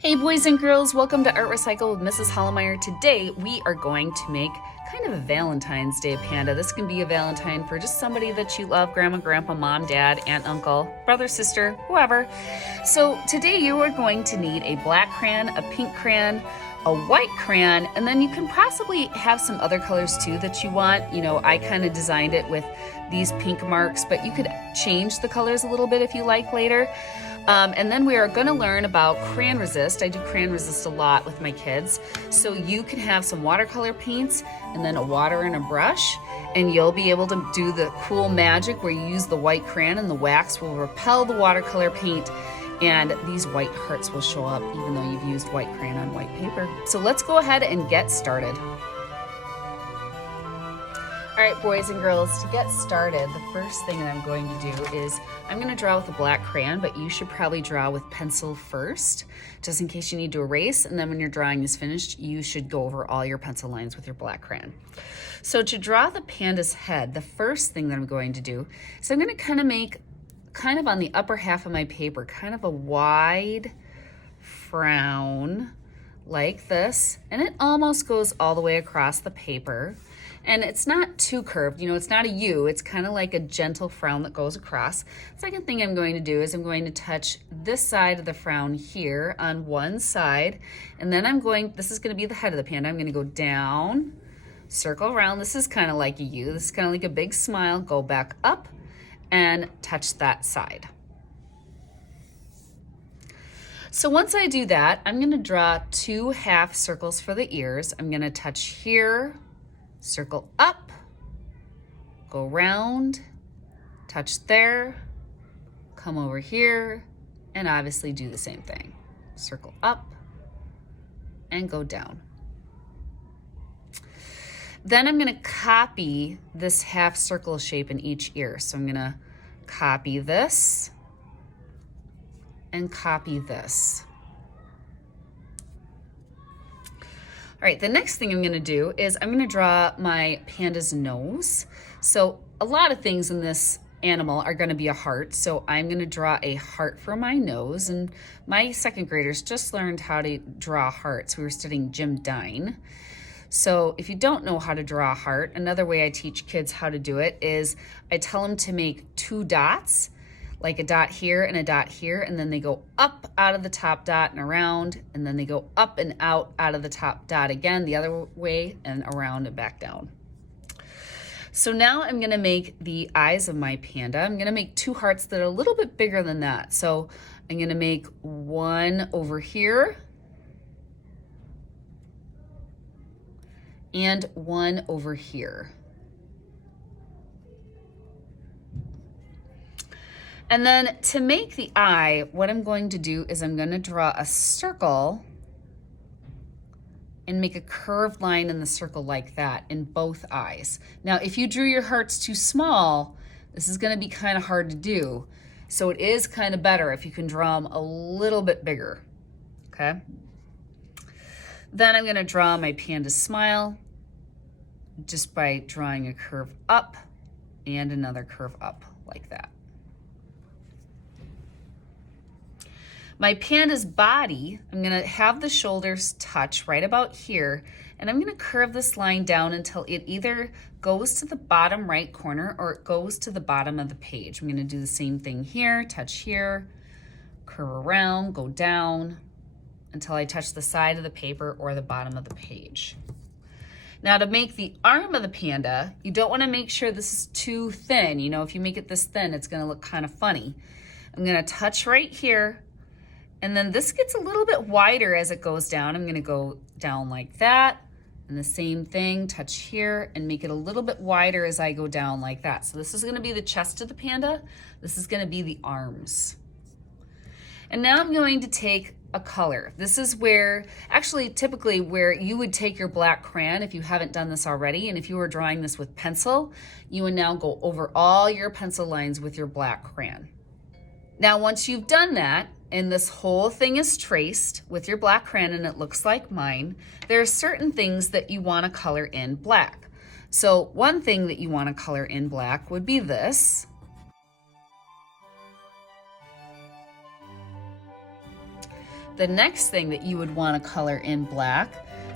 Hey boys and girls, welcome to Art Recycle with Mrs. Hollemeyer. Today we are going to make kind of a Valentine's Day panda. This can be a Valentine for just somebody that you love, grandma, grandpa, mom, dad, aunt, uncle, brother, sister, whoever. So today you are going to need a black crayon, a pink crayon, a white crayon, and then you can possibly have some other colors too that you want. You know, I kind of designed it with these pink marks, but you could change the colors a little bit if you like later. And then we are going to learn about crayon resist. I do crayon resist a lot with my kids. So you can have some watercolor paints and then a water and a brush, and you'll be able to do the cool magic where you use the white crayon and the wax will repel the watercolor paint, and these white hearts will show up even though you've used white crayon on white paper. So let's go ahead and get started. All right, boys and girls, to get started, the first thing that I'm going to do is I'm going to draw with a black crayon, but you should probably draw with pencil first, just in case you need to erase. And then when your drawing is finished, you should go over all your pencil lines with your black crayon. So to draw the panda's head, the first thing that I'm going to do is I'm going to kind of make, kind of on the upper half of my paper, kind of a wide frown like this. And it almost goes all the way across the paper. And it's not too curved, you know, it's not a U, it's kind of like a gentle frown that goes across. Second thing I'm going to do is I'm going to touch this side of the frown here on one side, and then this is going to be the head of the panda. I'm going to go down, circle around. This is kind of like a U, this is kind of like a big smile, go back up and touch that side. So once I do that, I'm going to draw 2 half circles for the ears. I'm going to touch here, circle up, go round, touch there, come over here, and obviously do the same thing. Circle up and go down. Then I'm going to copy this half circle shape in each ear. So I'm going to copy this and copy this. All right, the next thing I'm gonna do is I'm gonna draw my panda's nose. So a lot of things in this animal are gonna be a heart. So I'm gonna draw a heart for my nose. And my second graders just learned how to draw hearts. We were studying Jim Dine. So if you don't know how to draw a heart, another way I teach kids how to do it is I tell them to make 2 dots, like a dot here and a dot here, and then they go up out of the top dot and around, and then they go up and out of the top dot again, the other way, and around and back down. So now I'm gonna make the eyes of my panda. I'm gonna make 2 hearts that are a little bit bigger than that. So I'm gonna make one over here and one over here. And then to make the eye, what I'm going to do is I'm going to draw a circle and make a curved line in the circle like that in both eyes. Now, if you drew your hearts too small, this is going to be kind of hard to do. So it is kind of better if you can draw them a little bit bigger, okay? Then I'm going to draw my panda's smile just by drawing a curve up and another curve up like that. My panda's body, I'm gonna have the shoulders touch right about here, and I'm gonna curve this line down until it either goes to the bottom right corner or it goes to the bottom of the page. I'm gonna do the same thing here, touch here, curve around, go down, until I touch the side of the paper or the bottom of the page. Now to make the arm of the panda, you don't wanna make sure this is too thin. You know, if you make it this thin, it's gonna look kind of funny. I'm gonna touch right here, and then this gets a little bit wider as it goes down. I'm gonna go down like that, and the same thing, touch here, and make it a little bit wider as I go down like that. So this is gonna be the chest of the panda. This is gonna be the arms. And now I'm going to take a color. This is where, actually typically where you would take your black crayon if you haven't done this already, and if you were drawing this with pencil, you would now go over all your pencil lines with your black crayon. Now once you've done that, and this whole thing is traced with your black crayon and it looks like mine, there are certain things that you want to color in black. So one thing that you want to color in black would be this. The next thing that you would want to color in black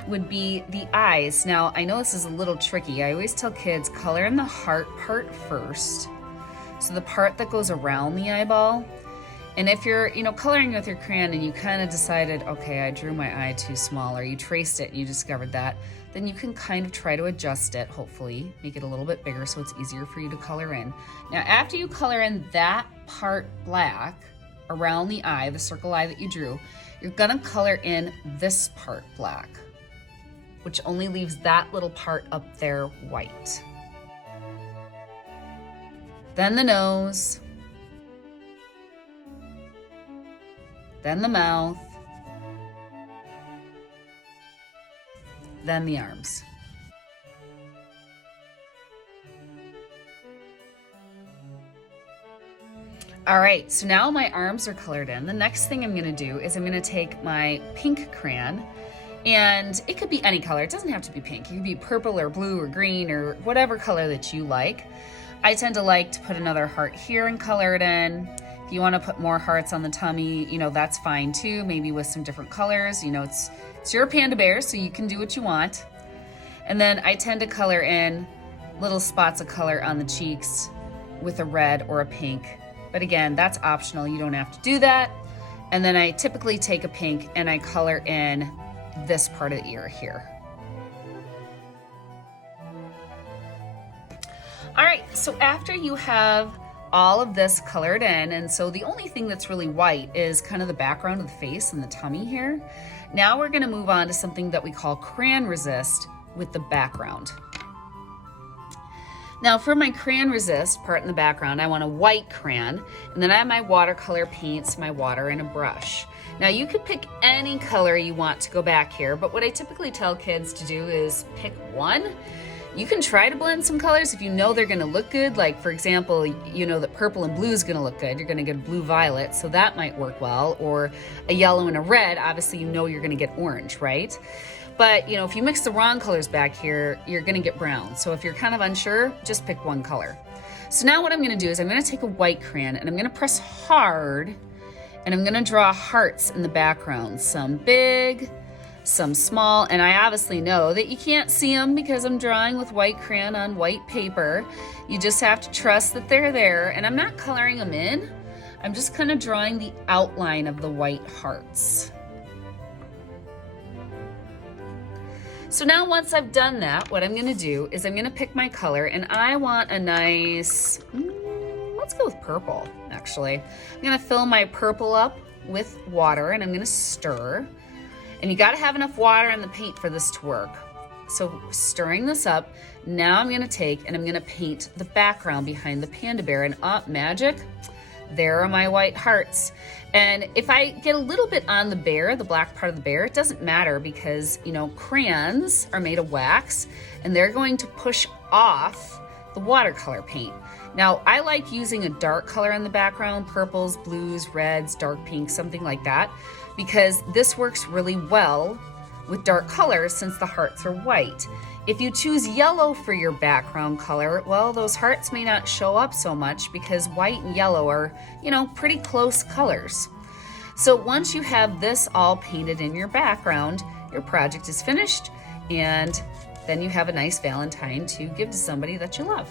would be the eyes. Now, I know this is a little tricky. I always tell kids, color in the heart part first. So the part that goes around the eyeball. And if you're, coloring with your crayon and you kind of decided, okay, I drew my eye too small, or you traced it and you discovered that, then you can kind of try to adjust it, hopefully, make it a little bit bigger so it's easier for you to color in. Now, after you color in that part black around the eye, the circle eye that you drew, you're gonna color in this part black, which only leaves that little part up there white. Then the nose, then the mouth, then the arms. All right, so now my arms are colored in. The next thing I'm gonna do is I'm gonna take my pink crayon, and it could be any color. It doesn't have to be pink. It could be purple or blue or green or whatever color that you like. I tend to like to put another heart here and color it in. If you wanna put more hearts on the tummy, that's fine too, maybe with some different colors. It's your panda bear, so you can do what you want. And then I tend to color in little spots of color on the cheeks with a red or a pink. But again, that's optional, you don't have to do that. And then I typically take a pink and I color in this part of the ear here. All right, so after you have all of this colored in, and so the only thing that's really white is kind of the background of the face and the tummy here. Now we're gonna move on to something that we call crayon resist with the background. Now for my crayon resist part in the background, I want a white crayon, and then I have my watercolor paints, my water, and a brush. Now you could pick any color you want to go back here, but what I typically tell kids to do is pick one. You can try to blend some colors if you know they're gonna look good. Like for example, you know that purple and blue is gonna look good. You're gonna get a blue-violet, so that might work well. Or a yellow and a red, obviously you know you're gonna get orange, right? But if you mix the wrong colors back here, you're gonna get brown. So if you're kind of unsure, just pick one color. So now what I'm gonna do is I'm gonna take a white crayon and I'm gonna press hard, and I'm gonna draw hearts in the background. Some big, some small, and I obviously know that you can't see them because I'm drawing with white crayon on white paper. You just have to trust that they're there, and I'm not coloring them in. I'm just kind of drawing the outline of the white hearts. So now once I've done that, what I'm gonna do is I'm gonna pick my color, and I want a nice, let's go with purple, actually. I'm gonna fill my purple up with water, and I'm gonna stir. And you gotta have enough water in the paint for this to work. So stirring this up, now I'm gonna take and I'm gonna paint the background behind the panda bear, and magic, there are my white hearts. And if I get a little bit on the bear, the black part of the bear, it doesn't matter because, crayons are made of wax and they're going to push off the watercolor paint. Now, I like using a dark color in the background, purples, blues, reds, dark pink, something like that, because this works really well with dark colors since the hearts are white. If you choose yellow for your background color, well, those hearts may not show up so much because white and yellow are, pretty close colors. So once you have this all painted in your background, your project is finished, and then you have a nice Valentine to give to somebody that you love.